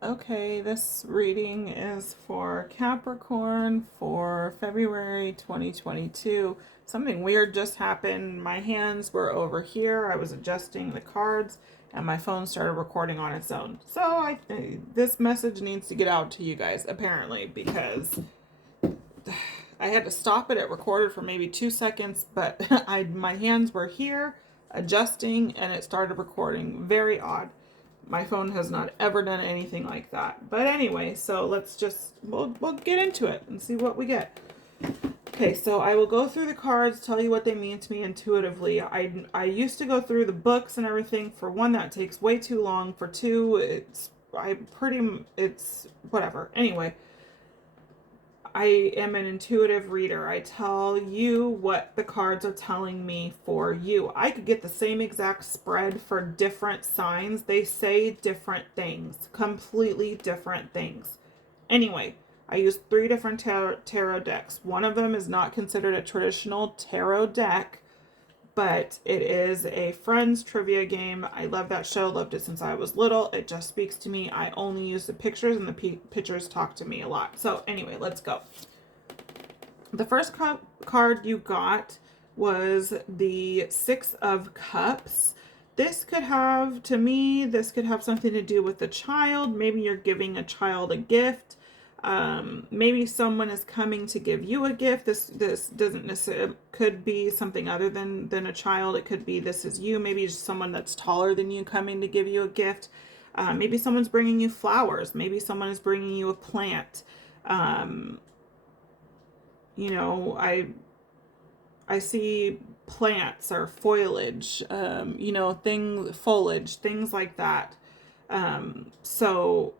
Okay, this reading is for Capricorn for February 2022. Something weird just happened. My hands were over here. I was adjusting the cards and my phone started recording on its own. So this message needs to get out to you guys apparently because I had to stop it. It recorded for maybe 2 seconds, but my hands were here adjusting and it started recording. Very odd. My phone has not ever done anything like that. But anyway, so we'll get into it and see what we get. Okay, so I will go through the cards, tell you what they mean to me intuitively. I used to go through the books and everything. For one, that takes way too long. For two, it's whatever. Anyway, I am an intuitive reader. I tell you what the cards are telling me for you. I could get the same exact spread for different signs. They say different things, completely different things. Anyway, I used 3 different tarot decks. One of them is not considered a traditional tarot deck, but it is a Friends trivia game. I love that show, loved it since I was little. It just speaks to me. I only use the pictures, and the pictures talk to me a lot. So anyway, let's go. The first card you got was the Six of Cups. This could have, to me, this could have something to do with the child. Maybe you're giving a child a gift. Maybe someone is coming to give you a gift. This doesn't necessarily, could be something other than a child. It could be this is you. Maybe just someone that's taller than you coming to give you a gift. Maybe someone's bringing you flowers. Maybe someone is bringing you a plant. Um, you know, I see plants or foliage. Foliage, things like that. So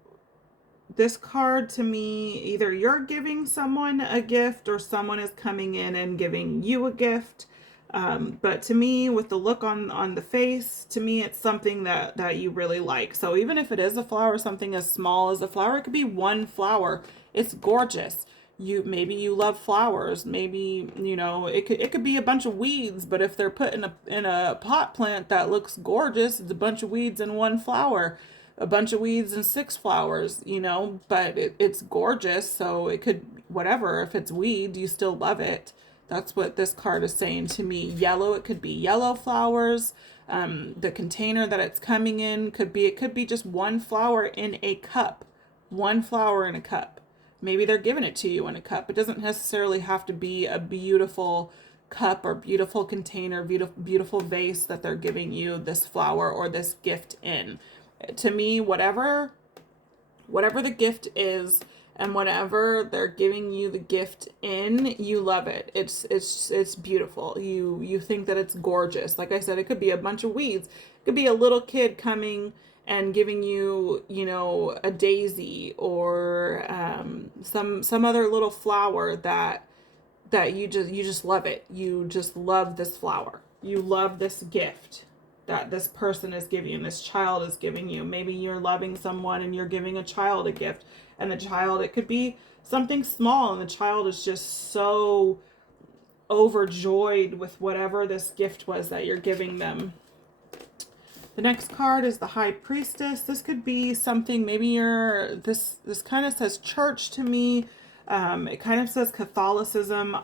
this card to me, either you're giving someone a gift or someone is coming in and giving you a gift. But to me, with the look on the face, to me, it's something that you really like. So even if it is a flower, something as small as a flower, it could be one flower. It's gorgeous. Maybe you love flowers. Maybe, it could be a bunch of weeds, but if they're put in a pot plant that looks gorgeous, it's a bunch of weeds and one flower, a bunch of weeds and 6 flowers, but it's gorgeous. So it could, whatever, if it's weed, you still love it. That's what this card is saying to me. Yellow, it could be yellow flowers. The container that it's coming in it could be just one flower in a cup. One flower in a cup. Maybe they're giving it to you in a cup. It doesn't necessarily have to be a beautiful cup or beautiful container, beautiful vase that they're giving you this flower or this gift in. To me, whatever the gift is and whatever they're giving you the gift in, you love it. It's beautiful. You think that it's gorgeous. Like I said, it could be a bunch of weeds. It could be a little kid coming and giving you, a daisy or some other little flower that you just love it. You just love this flower. You love this gift that this person is giving you, this child is giving you. Maybe you're loving someone and you're giving a child a gift, and the child, it could be something small, and the child is just so overjoyed with whatever this gift was that you're giving them. The next card is the High Priestess. This could be something, maybe this kind of says church to me. It kind of says Catholicism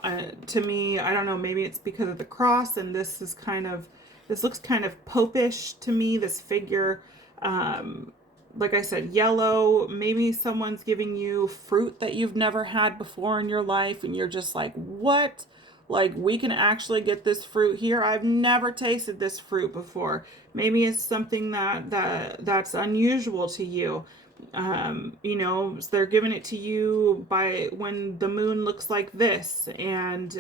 to me. I don't know, maybe it's because of the cross, and this looks kind of popish to me, this figure. Like I said, yellow. Maybe someone's giving you fruit that you've never had before in your life, and you're just like, what? Like, we can actually get this fruit here. I've never tasted this fruit before. Maybe it's something that's unusual to you. So they're giving it to you by when the moon looks like this, and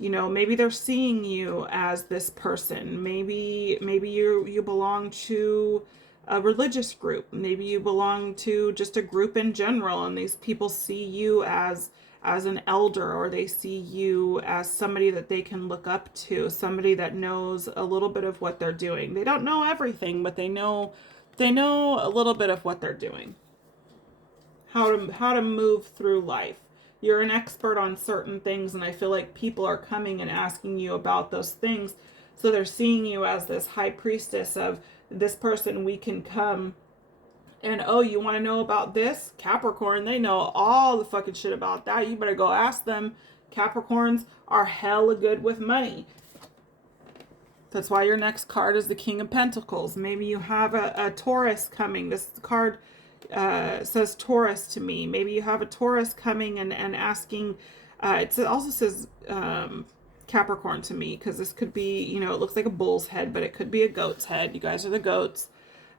maybe they're seeing you as this person. Maybe you belong to a religious group. Maybe you belong to just a group in general, and these people see you as an elder, or they see you as somebody that they can look up to, somebody that knows a little bit of what they're doing. They don't know everything, but they know a little bit of what they're doing. How to move through life. You're an expert on certain things, and I feel like people are coming and asking you about those things. So they're seeing you as this high priestess of this person we can come And oh, you want to know about this? Capricorn, they know all the fucking shit about that. You better go ask them. Capricorns are hella good with money. That's why your next card is the King of Pentacles. Maybe you have a Taurus coming. This card says Taurus to me. Maybe you have a Taurus coming and asking. It also says Capricorn to me, because this could be, you know, it looks like a bull's head, but it could be a goat's head. You guys are the goats.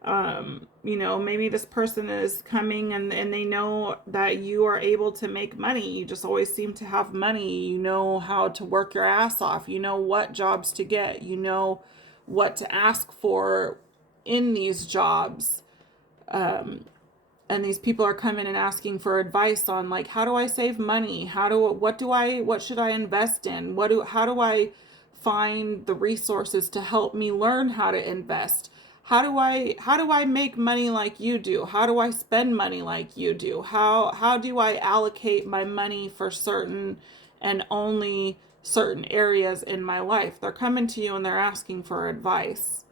You know, maybe this person is coming and they know that you are able to make money. You just always seem to have money. You know how to work your ass off. You know what jobs to get. You know what to ask for in these jobs. And these people are coming and asking for advice on, like, how do I save money? What should I invest in? How do I find the resources to help me learn how to invest? How do I make money like you do? How do I spend money like you do? How do I allocate my money for certain and only certain areas in my life? They're coming to you and they're asking for advice.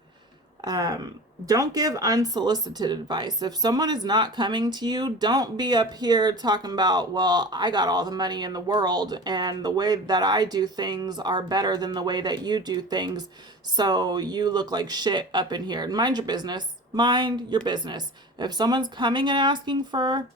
Don't give unsolicited advice. If someone is not coming to you, don't be up here talking about, well, I got all the money in the world and the way that I do things are better than the way that you do things, so you look like shit up in here. Mind your business. Mind your business. If someone's coming and asking for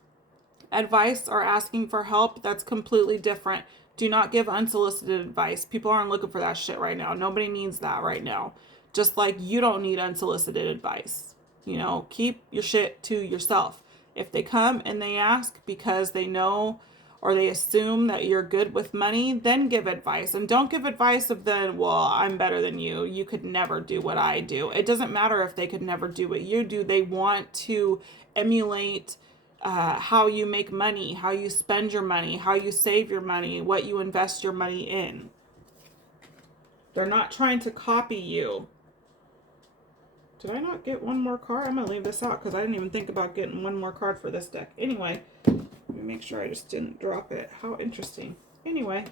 advice or asking for help, that's completely different. Do not give unsolicited advice. People aren't looking for that shit right now. Nobody needs that right now. Just like you don't need unsolicited advice. You know, keep your shit to yourself. If they come and they ask because they know or they assume that you're good with money, then give advice. And don't give advice of then, well, I'm better than you. You could never do what I do. It doesn't matter if they could never do what you do. They want to emulate how you make money, how you spend your money, how you save your money, what you invest your money in. They're not trying to copy you. Did I not get one more card? I'm going to leave this out because I didn't even think about getting one more card for this deck. Anyway, let me make sure I just didn't drop it. How interesting. Anyway,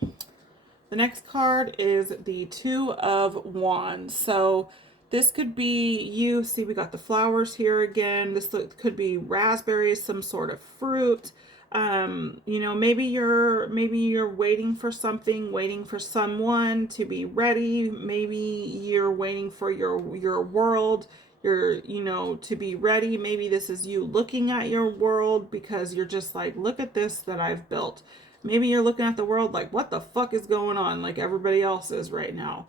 the next card is the Two of Wands. So this could be you. See, we got the flowers here again. This could be raspberries, some sort of fruit. You know, maybe you're waiting for something, waiting for someone to be ready. Maybe you're waiting for your world, to be ready. Maybe this is you looking at your world because you're just like, look at this that I've built. Maybe you're looking at the world like, what the fuck is going on? Like everybody else is right now.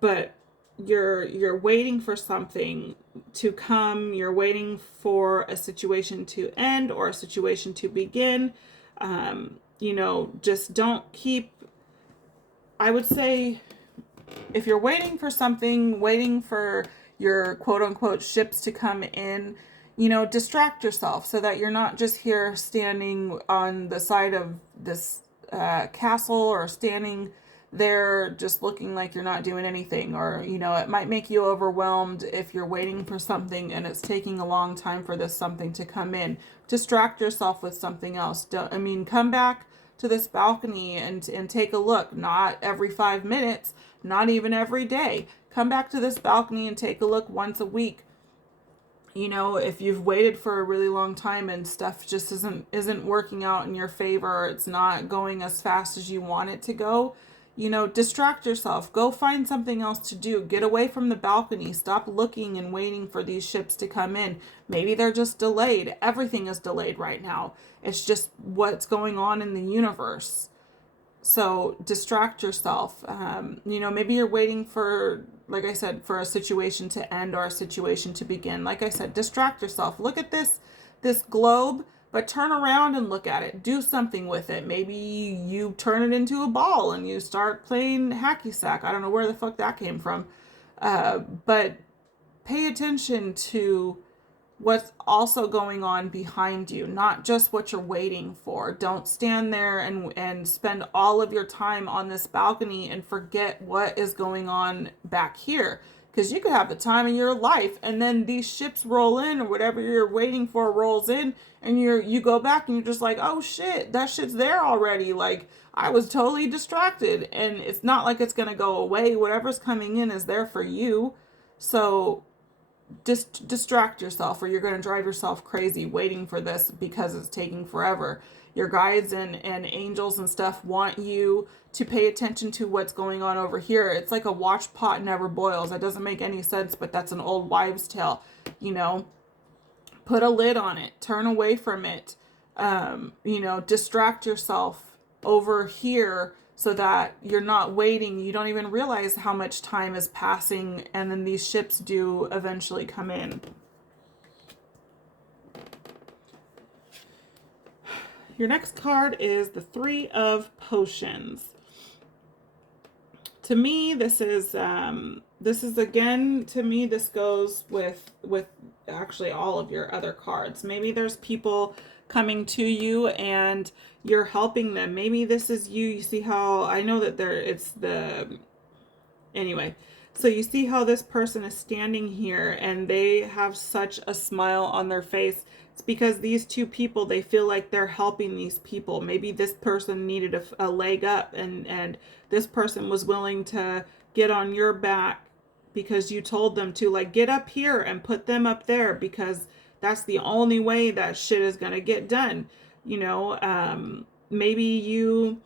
But you're waiting for something to come. You're waiting for a situation to end or a situation to begin. Just don't keep, I would say, if you're waiting for something, waiting for your quote unquote ships to come in, distract yourself so that you're not just here standing on the side of this castle or standing there just looking like you're not doing anything, or it might make you overwhelmed if you're waiting for something and it's taking a long time for this something to come in. Distract yourself with something else. Come back to this balcony and take a look. Not every 5 minutes, not even every day. Come back to this balcony and take a look once a week. If you've waited for a really long time and stuff just isn't working out in your favor, or it's not going as fast as you want it to go, distract yourself. Go find something else to do. Get away from the balcony. Stop looking and waiting for these ships to come in. Maybe they're just delayed. Everything is delayed right now. It's just what's going on in the universe. So distract yourself. Maybe you're waiting for, like I said, for a situation to end or a situation to begin. Like I said, distract yourself. Look at this globe, but turn around and look at it. Do something with it. Maybe you turn it into a ball and you start playing hacky sack. I don't know where the fuck that came from. But pay attention to what's also going on behind you, not just what you're waiting for. Don't stand there and spend all of your time on this balcony and forget what is going on back here. Because you could have the time of your life and then these ships roll in, or whatever you're waiting for rolls in, and you go back and you're just like, oh shit, that shit's there already. Like, I was totally distracted. And it's not like it's going to go away. Whatever's coming in is there for you. So distract yourself, or you're going to drive yourself crazy waiting for this because it's taking forever. Your guides and angels and stuff want you to pay attention to what's going on over here. It's like a watch pot never boils. That doesn't make any sense, but that's an old wives' tale. You know, put a lid on it, turn away from it, distract yourself over here so that you're not waiting. You don't even realize how much time is passing, and then these ships do eventually come in. Your next card is the Three of Potions. To me, this is again, to me, this goes with actually all of your other cards. Maybe there's people coming to you and you're helping them. Maybe this is you. You see how I know that anyway. So you see how this person is standing here and they have such a smile on their face. It's because these two people, they feel like they're helping these people. Maybe this person needed a leg up, and this person was willing to get on your back because you told them to, like, get up here and put them up there, because that's the only way that shit is going to get done. Maybe you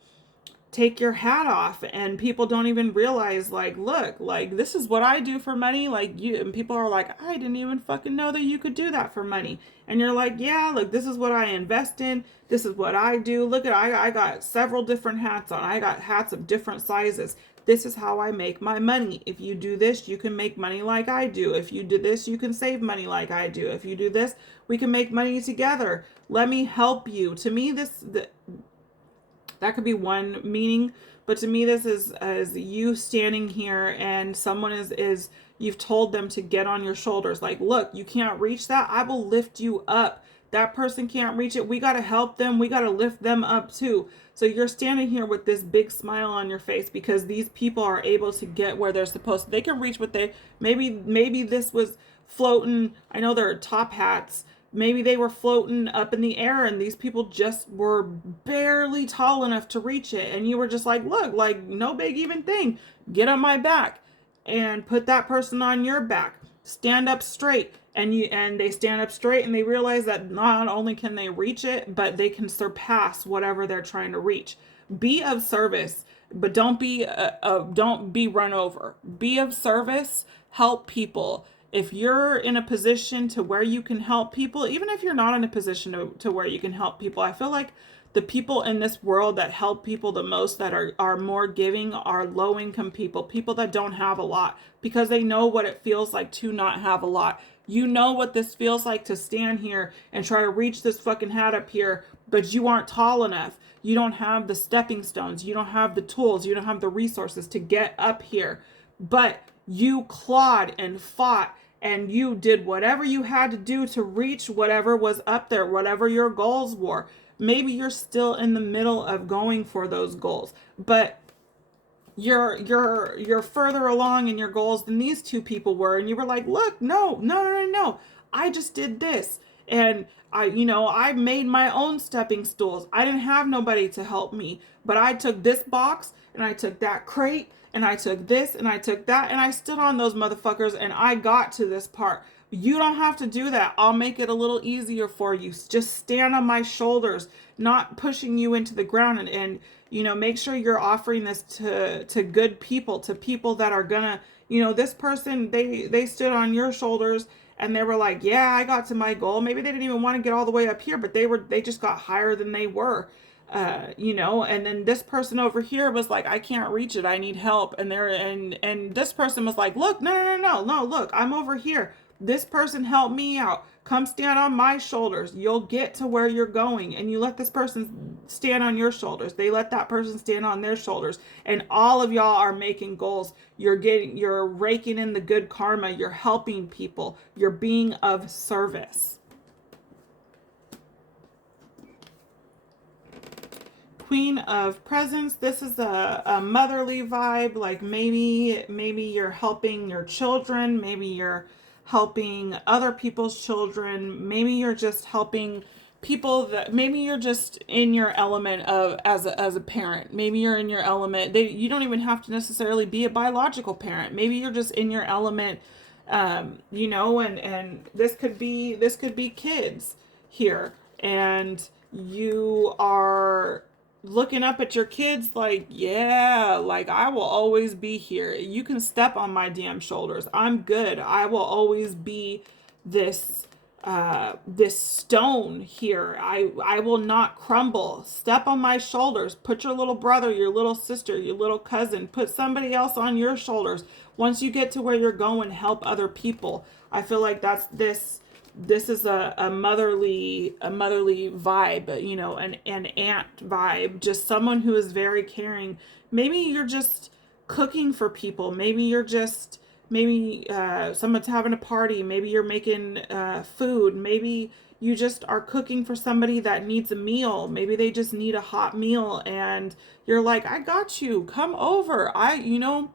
take your hat off and people don't even realize, like, look, like, this is what I do for money. Like, you, and people are like, I didn't even fucking know that you could do that for money. And you're like, yeah, look, this is what I invest in. This is what I do. Look at, I got several different hats on. I got hats of different sizes. This is how I make my money. If you do this, you can make money like I do. If you do this, you can save money like I do. If you do this, we can make money together. Let me help you. To me, that could be one meaning, but to me, this is as you standing here and someone is you've told them to get on your shoulders. Like, look, you can't reach that. I will lift you up. That person can't reach it. We got to help them. We got to lift them up too. So you're standing here with this big smile on your face because these people are able to get where they're supposed to. They can reach what maybe this was floating. I know there are top hats. Maybe they were floating up in the air and these people just were barely tall enough to reach it. And you were just like, look, like, no big even thing. Get on my back and put that person on your back. Stand up straight. And they stand up straight and they realize that not only can they reach it, but they can surpass whatever they're trying to reach. Be of service, but don't be run over. Be of service. Help people. If you're in a position to where you can help people, even if you're not in a position to where you can help people, I feel like the people in this world that help people the most, that are more giving, are low income people that don't have a lot, because they know what it feels like to not have a lot. You know what this feels like to stand here and try to reach this fucking hat up here, but you aren't tall enough. You don't have the stepping stones. You don't have the tools. You don't have the resources to get up here. But you clawed and fought and you did whatever you had to do to reach whatever was up there, whatever your goals were. Maybe you're still in the middle of going for those goals, but you're further along in your goals than these two people were, and you were like, look, no, I just did this, and I made my own stepping stools. I didn't have nobody to help me, but I took this box and I took that crate and I took this and I took that and I stood on those motherfuckers and I got to this part. You don't have to do that. I'll make it a little easier for you. Just stand on my shoulders, not pushing you into the ground, and make sure you're offering this to good people, to people that are gonna, this person, they stood on your shoulders and they were like, yeah, I got to my goal. Maybe they didn't even want to get all the way up here, but they just got higher than they were. And then this person over here was like, I can't reach it. I need help. And this person was like, look, no, look, I'm over here. This person helped me out. Come stand on my shoulders. You'll get to where you're going. And you let this person stand on your shoulders. They let that person stand on their shoulders. And all of y'all are making goals. You're raking in the good karma. You're helping people. You're being of service. Queen of Presents. This is a motherly vibe. Like maybe you're helping your children. Maybe you're helping other people's children. Maybe you're just helping people that, maybe you're just in your element of as a parent. Maybe you're in your element. You don't even have to necessarily be a biological parent. Maybe you're just in your element You know, and this could be kids here, and you are looking up at your kids like, yeah, like I will always be here. You can step on my damn shoulders. I'm good. I will always be this this stone here. I will not crumble. Step on my shoulders. Put your little brother, your little sister, your little cousin, put somebody else on your shoulders. Once you get to where you're going, help other people. I feel like this is a motherly vibe, you know, an aunt vibe, just someone who is very caring. Maybe you're just cooking for people. Maybe you're just maybe someone's having a party. Maybe you're making food. Maybe you just are cooking for somebody that needs a meal. Maybe they just need a hot meal, and you're like, I got you. Come over. You know,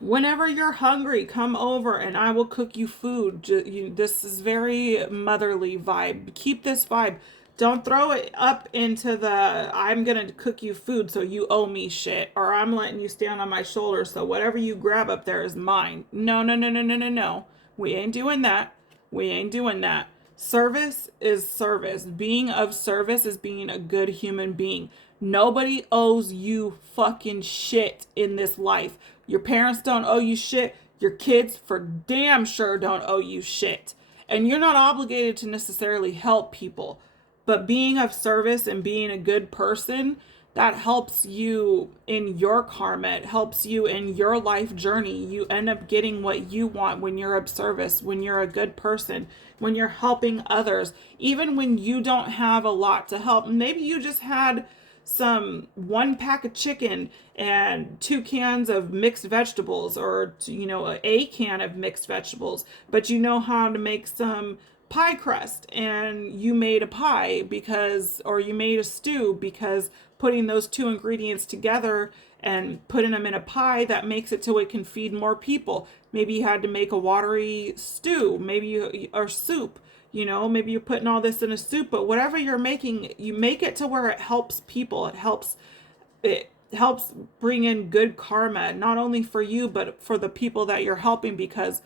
whenever you're hungry, come over and I will cook you food. This is very motherly vibe. Keep this vibe. Don't throw it up into the I'm gonna cook you food so you owe me shit, or I'm letting you stand on my shoulder so whatever you grab up there is mine. No, no, no, no, no, no, no. We ain't doing that. We ain't doing that. Service is service. Being of service is being a good human being. Nobody owes you fucking shit in this life. Your parents don't owe you shit. Your kids for damn sure don't owe you shit. And you're not obligated to necessarily help people. But being of service and being a good person, that helps you in your karma. It helps you in your life journey. You end up getting what you want when you're of service, when you're a good person, when you're helping others, even when you don't have a lot to help. Maybe you just had some one pack of chicken and two cans of mixed vegetables, or you know, a can of mixed vegetables, but you know how to make some pie crust, and you made a pie because, or you made a stew because putting those two ingredients together and putting them in a pie, that makes it so it can feed more people. Maybe you had to make a watery stew, maybe you, or soup, you know, maybe you're putting all this in a soup, but whatever you're making, you make it to where it helps people. It helps bring in good karma, not only for you, but for the people that you're helping, because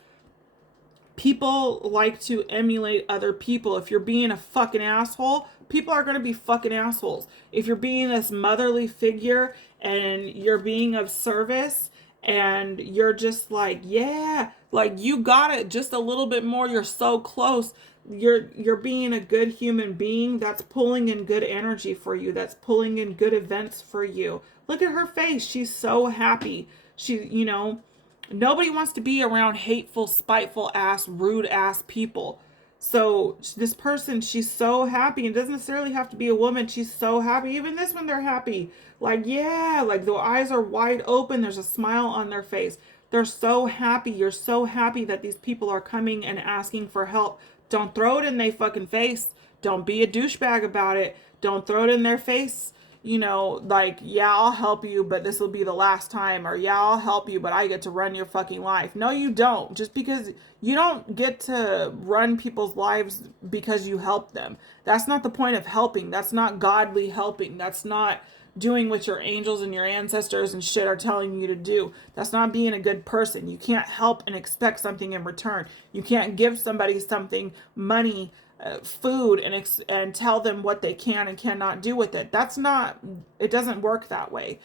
people like to emulate other people. If you're being a fucking asshole, people are going to be fucking assholes. If you're being this motherly figure and you're being of service and you're just like, yeah, like you got it just a little bit more, you're so close. You're being a good human being. That's pulling in good energy for you. That's pulling in good events for you. Look at her face. She's so happy. She, you know, nobody wants to be around hateful, spiteful ass, rude ass people. So this person, she's so happy. It doesn't necessarily have to be a woman. She's so happy. Even this one, they're happy. Like, yeah, like the eyes are wide open. There's a smile on their face. They're so happy. You're so happy that these people are coming and asking for help. Don't throw it in their fucking face. Don't be a douchebag about it. Don't throw it in their face, you know, like, yeah, I'll help you, but this will be the last time, or yeah, I'll help you, but I get to run your fucking life. No, you don't. Just because you don't get to run people's lives because you help them. That's not the point of helping. That's not godly helping. That's not doing what your angels and your ancestors and shit are telling you to do. That's not being a good person. You can't help and expect something in return. You can't give somebody something, money, food, and tell them what they can and cannot do with it. That's not, it doesn't work that way.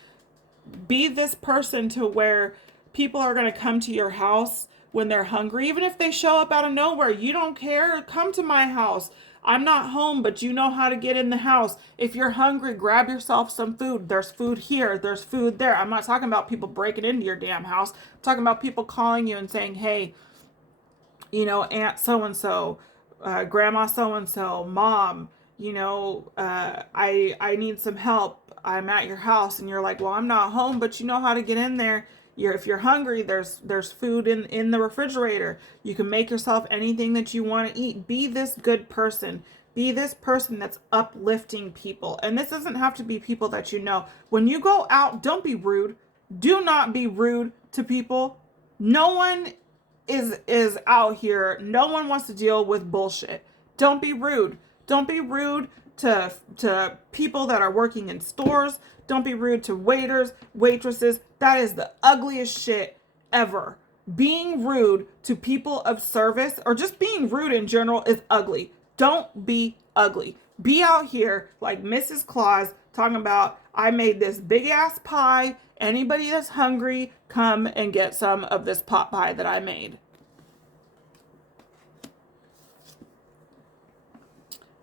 Be this person to where people are going to come to your house when they're hungry, even if they show up out of nowhere. You don't care. Come to my house. I'm not home, but you know how to get in the house. If you're hungry, grab yourself some food. There's food here. There's food there. I'm not talking about people breaking into your damn house. I'm talking about people calling you and saying, hey, you know, Aunt so-and-so, Grandma so-and-so, Mom, you know, I need some help. I'm at your house. And you're like, well, I'm not home, but you know how to get in there. If you're hungry, there's food in the refrigerator. You can make yourself anything that you want to eat. Be this good person. Be this person that's uplifting people. And this doesn't have to be people that you know. When you go out, don't be rude. Do not be rude to people. No one is out here. No one wants to deal with bullshit. Don't be rude. Don't be rude to people that are working in stores. Don't be rude to waiters, waitresses. That is the ugliest shit ever. being rude to people of service or just being rude in general is ugly. Don't be ugly. Be out here like Mrs. Claus talking about, I made this big ass pie. Anybody that's hungry, come and get some of this pot pie that I made.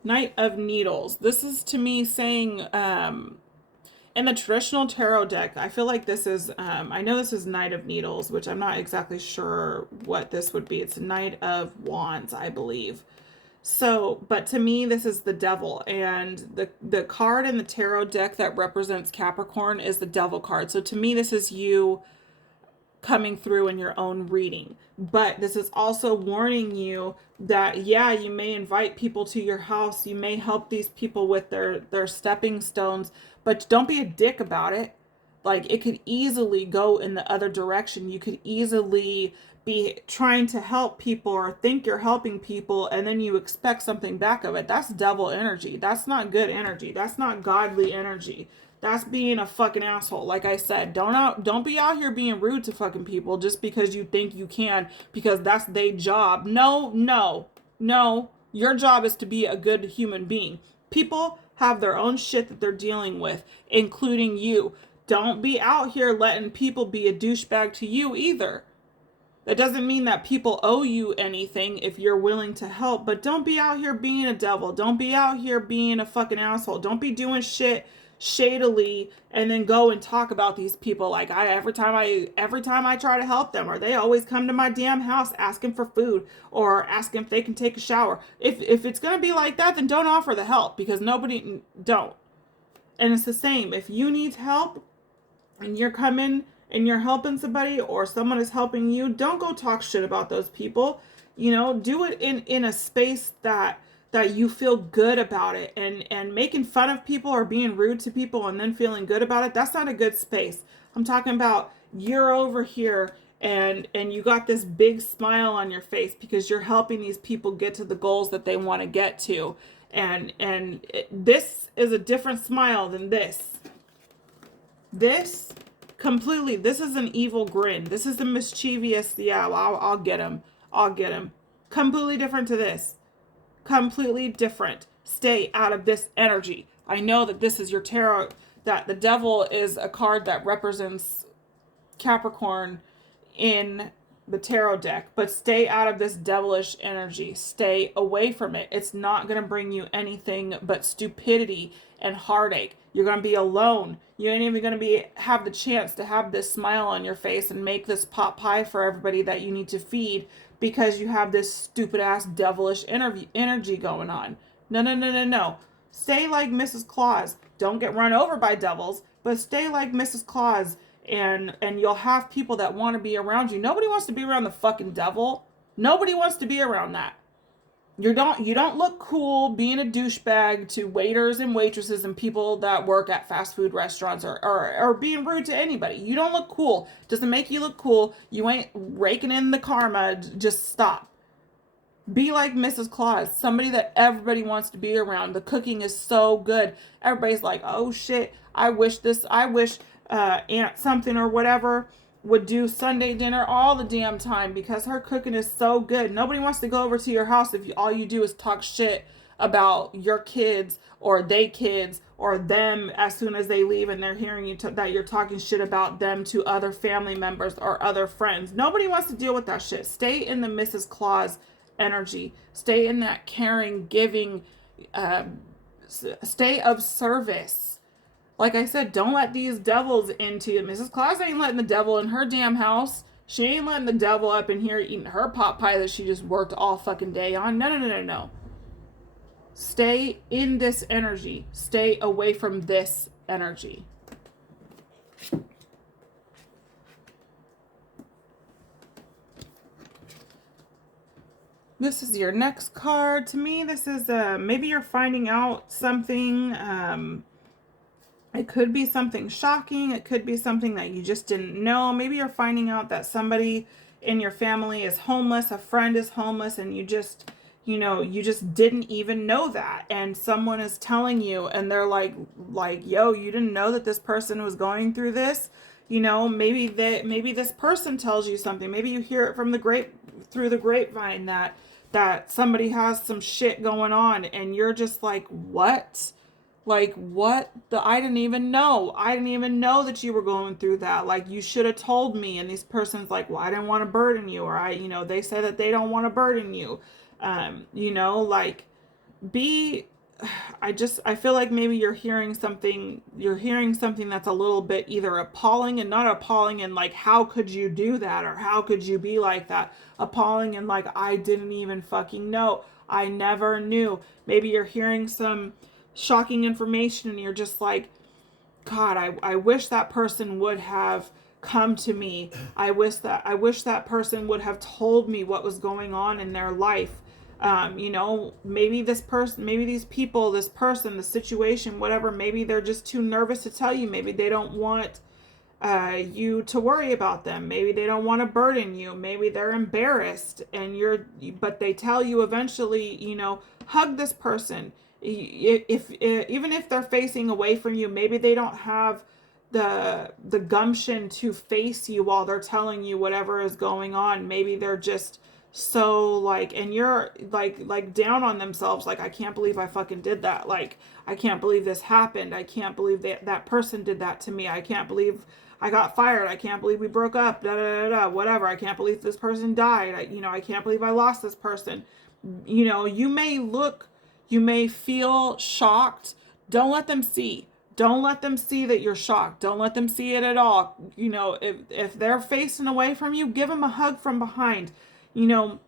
Knight of Needles. This is to me saying, in the traditional tarot deck, I feel like this is, I know this is Knight of Needles, which I'm not exactly sure what this would be. It's Knight of Wands, I believe. So, but to me, this is the devil. And the card in the tarot deck that represents Capricorn is the devil card. So to me, this is you coming through in your own reading. But this is also warning you that, yeah, you may invite people to your house. You may help these people with their stepping stones, but don't be a dick about it. Like, it could easily go in the other direction. You could easily be trying to help people or think you're helping people, and then you expect something back of it. That's devil energy. That's not good energy. That's not godly energy. That's being a fucking asshole. Like I said, don't be out here being rude to fucking people just because you think you can, because that's their job. No. Your job is to be a good human being. People have their own shit that they're dealing with, including you. Don't be out here letting people be a douchebag to you either. That doesn't mean that people owe you anything if you're willing to help, but don't be out here being a devil. Don't be out here being a fucking asshole. Don't be doing shit shadily and then go and talk about these people like every time I try to help them, or they always come to my damn house asking for food or asking if they can take a shower. If it's going to be like that, then don't offer the help, because nobody don't. And it's the same. If you need help and you're coming and you're helping somebody, or someone is helping you, don't go talk shit about those people. Do it in a space that you feel good about it. And making fun of people or being rude to people and then feeling good about it, that's not a good space. I'm talking about you're over here and you got this big smile on your face because you're helping these people get to the goals that they want to get to. And this is a different smile than this. This completely, this is an evil grin. This is a mischievous, yeah, well, I'll get him. Completely different to this. Completely different. Stay out of this energy. I know that this is your tarot, that the devil is a card that represents Capricorn in the tarot deck, but stay out of this devilish energy. Stay away from it. It's not going to bring you anything but stupidity and heartache. You're going to be alone. You ain't even going to have the chance to have this smile on your face and make this pot pie for everybody that you need to feed, because you have this stupid ass devilish energy going on. No. Stay like Mrs. Claus. Don't get run over by devils, but stay like Mrs. Claus, and you'll have people that want to be around you. Nobody wants to be around the fucking devil. Nobody wants to be around that. You don't look cool being a douchebag to waiters and waitresses and people that work at fast food restaurants, or being rude to anybody. You don't look cool. Doesn't make you look cool. You ain't raking in the karma. Just stop. Be like Mrs. Claus, somebody that everybody wants to be around. The cooking is so good. Everybody's like, oh shit, I wish Aunt something or whatever would do Sunday dinner all the damn time, because her cooking is so good. Nobody wants to go over to your house if all you do is talk shit about your kids or they kids or them as soon as they leave, and they're hearing you that you're talking shit about them to other family members or other friends. Nobody wants to deal with that shit. Stay in the Mrs. Claus energy. Stay in that caring, giving, stay of service. Like I said, don't let these devils into it. Mrs. Claus ain't letting the devil in her damn house. She ain't letting the devil up in here eating her pot pie that she just worked all fucking day on. No. Stay in this energy. Stay away from this energy. This is your next card. To me, this is maybe you're finding out something. It could be something shocking. It could be something that you just didn't know. Maybe you're finding out that somebody in your family is homeless, a friend is homeless, and you just didn't even know that. And someone is telling you, and they're like, yo, you didn't know that this person was going through this? You know, maybe this person tells you something. Maybe you hear it from through the grapevine that somebody has some shit going on, and you're just like, what? Like, what? I didn't even know. I didn't even know that you were going through that. Like, you should have told me. And this person's like, well, I didn't want to burden you. Or they say that they don't want to burden you. Like, be I feel like maybe you're hearing something that's a little bit either appalling, and not appalling and like, how could you do that, or how could you be like that? Appalling and like, I didn't even fucking know. I never knew. Maybe you're hearing some shocking information and you're just like, God, I wish that person would have come to me. I wish that person would have told me what was going on in their life. Maybe this person, maybe these people, this person, the situation, whatever, maybe they're just too nervous to tell you. Maybe they don't want you to worry about them. Maybe they don't want to burden you. Maybe they're embarrassed, but they tell you eventually, hug this person. If even if they're facing away from you, maybe they don't have the gumption to face you while they're telling you whatever is going on. Maybe they're just so like, and you're like down on themselves, like, I can't believe I fucking did that. Like, I can't believe this happened. I can't believe that person did that to me. I can't believe I got fired. I can't believe we broke up. Da da da da. Whatever. I can't believe this person died. I can't believe I lost this person. You may feel shocked. Don't let them see. Don't let them see that you're shocked. Don't let them see it at all. If they're facing away from you, give them a hug from behind. You know,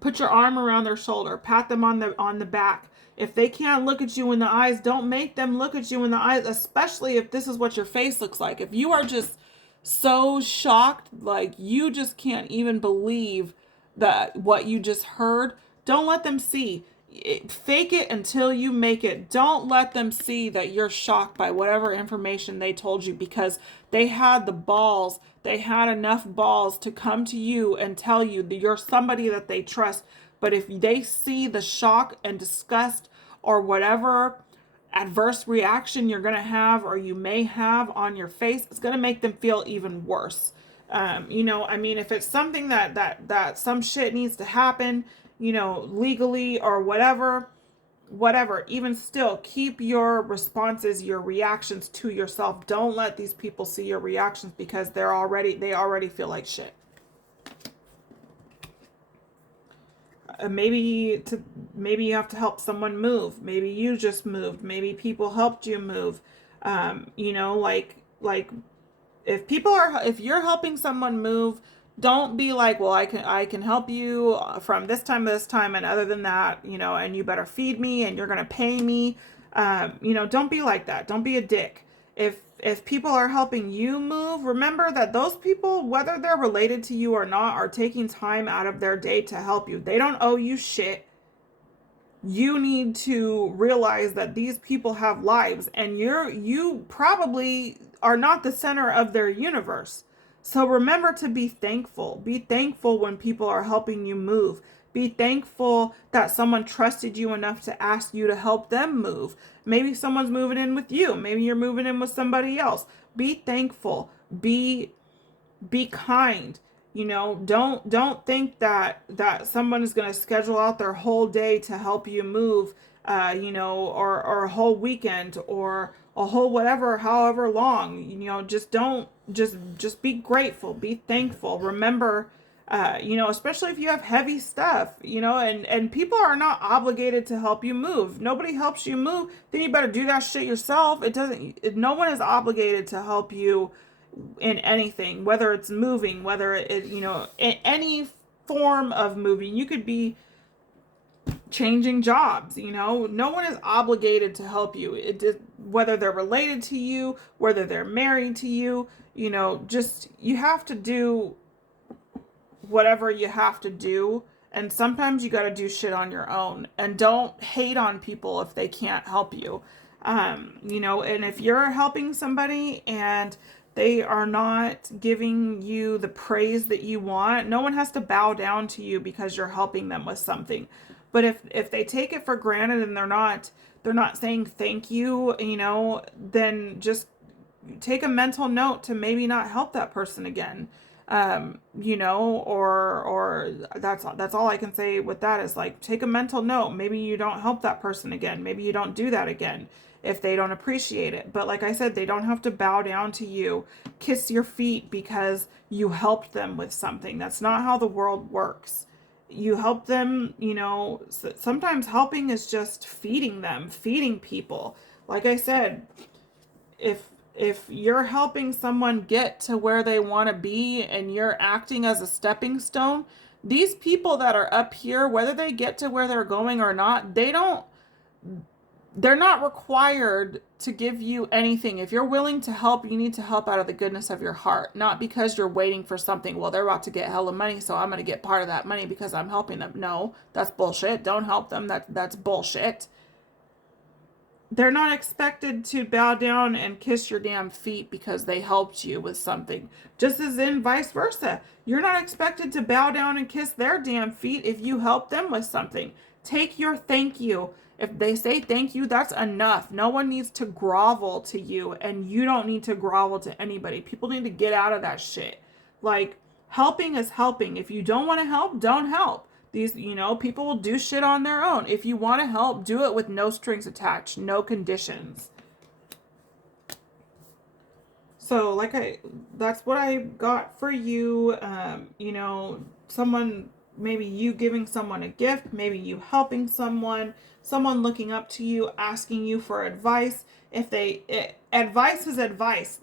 put your arm around their shoulder, pat them on the back. If they can't look at you in the eyes, don't make them look at you in the eyes, especially if this is what your face looks like. If you are just so shocked, like you just can't even believe that what you just heard, don't let them see. Fake it until you make it. Don't let them see that you're shocked by whatever information they told you, because they had enough balls to come to you and tell you that you're somebody that they trust. But if they see the shock and disgust or whatever adverse reaction you're going to have or you may have on your face, it's going to make them feel even worse. If it's something that some shit needs to happen, legally or whatever, even still, keep your responses, your reactions to yourself. Don't let these people see your reactions, because they already feel like shit. Maybe you have to help someone move. Maybe you just moved. Maybe people helped you move. Like if you're helping someone move, don't be like, well, I can help you from this time to this time, and other than that, and you better feed me and you're gonna pay me. Don't be like that. Don't be a dick. If people are helping you move, remember that those people, whether they're related to you or not, are taking time out of their day to help you. They don't owe you shit. You need to realize that these people have lives, and you probably are not the center of their universe. So remember to be thankful. Be thankful when people are helping you move. Be thankful that someone trusted you enough to ask you to help them move. Maybe someone's moving in with you. Maybe you're moving in with somebody else. Be thankful. Be kind. Don't think that someone is going to schedule out their whole day to help you move, or a whole weekend, or a whole whatever, however long. Just be grateful, be thankful. Remember, especially if you have heavy stuff, and people are not obligated to help you move. Nobody helps you move, then you better do that shit yourself. No one is obligated to help you in anything, whether it's moving, whether in any form of moving. You could be changing jobs. No one is obligated to help you. Whether they're related to you, whether they're married to you, just, you have to do whatever you have to do. And sometimes you got to do shit on your own, and don't hate on people if they can't help you. And if you're helping somebody and they are not giving you the praise that you want, no one has to bow down to you because you're helping them with something. But if they take it for granted and they're not saying thank you, then just take a mental note to maybe not help that person again. Or that's all I can say with that is like, take a mental note. Maybe you don't help that person again. Maybe you don't do that again if they don't appreciate it. But like I said, they don't have to bow down to you, kiss your feet because you helped them with something. That's not how the world works. You help them, sometimes helping is just feeding them, feeding people. Like I said, if you're helping someone get to where they want to be and you're acting as a stepping stone, these people that are up here, whether they get to where they're going or not, they're not required to give you anything. If you're willing to help, you need to help out of the goodness of your heart, not because you're waiting for something. Well, they're about to get hella money, so I'm going to get part of that money because I'm helping them. No, that's bullshit. Don't help them. That's bullshit. They're not expected to bow down and kiss your damn feet because they helped you with something. Just as in vice versa. You're not expected to bow down and kiss their damn feet if you help them with something. Take your thank you. If they say thank you, that's enough. No one needs to grovel to you, and you don't need to grovel to anybody. People need to get out of that shit. Like, helping is helping. If you don't want to help, don't help. These, people will do shit on their own. If you want to help, do it with no strings attached, no conditions. So, that's what I got for you. Maybe you giving someone a gift, maybe you helping someone looking up to you, asking you for advice. Advice is advice.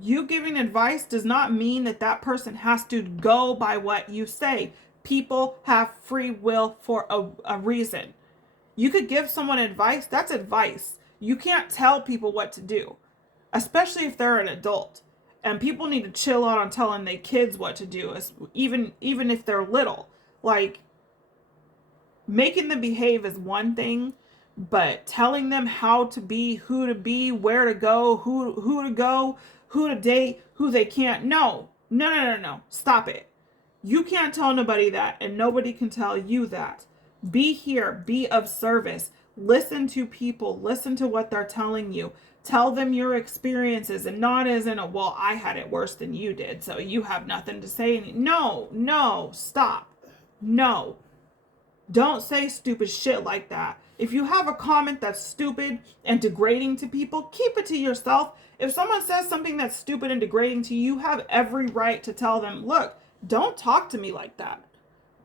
You giving advice does not mean that person has to go by what you say. People have free will for a reason. You could give someone advice. That's advice. You can't tell people what to do, especially if they're an adult. And people need to chill out on telling their kids what to do, even if they're little. Like, making them behave is one thing, but telling them how to be, who to be, where to go, who to go, who to date, who they can't. No. Stop it. You can't tell nobody that, and nobody can tell you that. Be here. Be of service. Listen to people. Listen to what they're telling you. Tell them your experiences, and not as in well, I had it worse than you did, so you have nothing to say. No, stop. No. Don't say stupid shit like that. If you have a comment that's stupid and degrading to people, keep it to yourself. If someone says something that's stupid and degrading to you, you have every right to tell them, look, don't talk to me like that.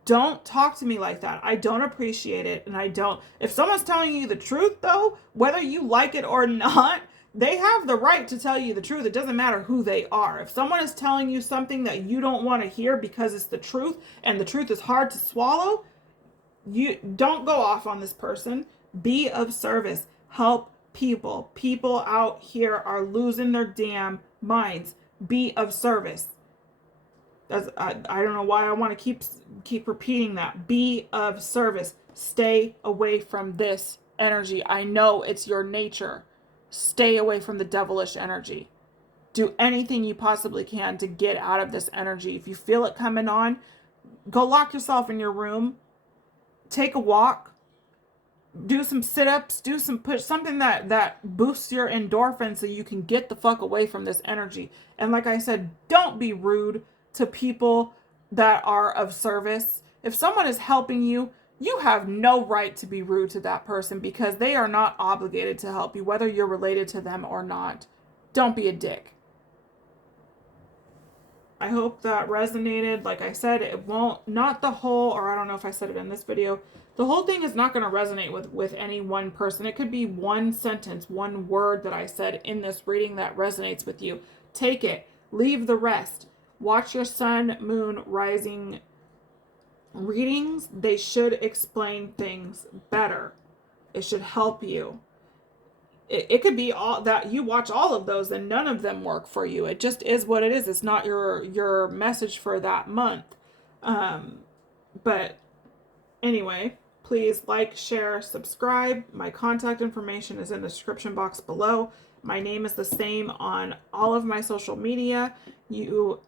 Don't talk to me like that. I don't appreciate it, and I don't. If someone's telling you the truth, though, whether you like it or not, they have the right to tell you the truth. It doesn't matter who they are. If someone is telling you something that you don't want to hear because it's the truth, and the truth is hard to swallow, you don't go off on this person. Be of service. Help people. People out here are losing their damn minds. Be of service. I don't know why I want to keep repeating that. Be of service. Stay away from this energy. I know it's your nature. Stay away from the devilish energy. Do anything you possibly can to get out of this energy. If you feel it coming on, go lock yourself in your room. Take a walk. Do some sit-ups. Do some push. Something that boosts your endorphins so you can get the fuck away from this energy. And like I said, don't be rude to people that are of service. If someone is helping you, you have no right to be rude to that person because they are not obligated to help you, whether you're related to them or not. Don't be a dick. I hope that resonated. Like I said, it won't, not the whole, or I don't know if I said it in this video, the whole thing is not going to resonate with any one person. It could be one sentence, one word that I said in this reading that resonates with you. Take it. Leave the rest. Watch your sun, moon, rising readings. They should explain things better. It should help you. It could be all that you watch all of those and none of them work for you. It just is what it is. It's not your message for that month. But anyway, please like, share, subscribe. My contact information is in the description box below. My name is the same on all of my social media. You,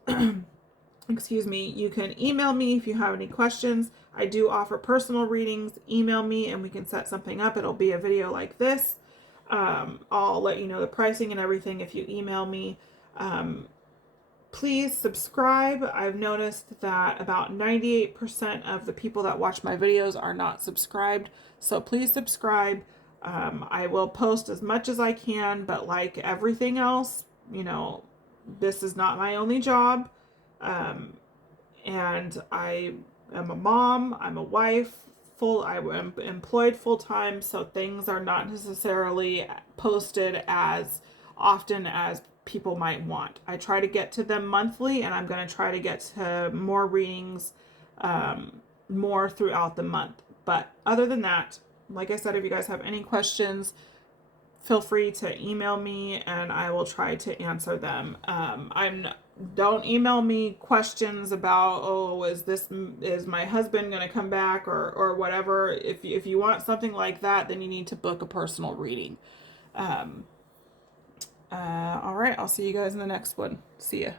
excuse me, you can email me if you have any questions. I do offer personal readings. Email me and we can set something up. It'll be a video like this. I'll let you know the pricing and everything if you email me. Um, Please subscribe. I've noticed that about 98% of the people that watch my videos are not subscribed. So please subscribe. I will post as much as I can, but like everything else, this is not my only job. Um, and I am a mom, I'm a wife, I am employed full time, so things are not necessarily posted as often as people might want. I try to get to them monthly, and I'm going to try to get to more readings more throughout the month. But other than that, like I said, if you guys have any questions, feel free to email me and I will try to answer them. Don't email me questions about, oh, is my husband going to come back or whatever. If you want something like that, then you need to book a personal reading. All right, I'll see you guys in the next one. See ya.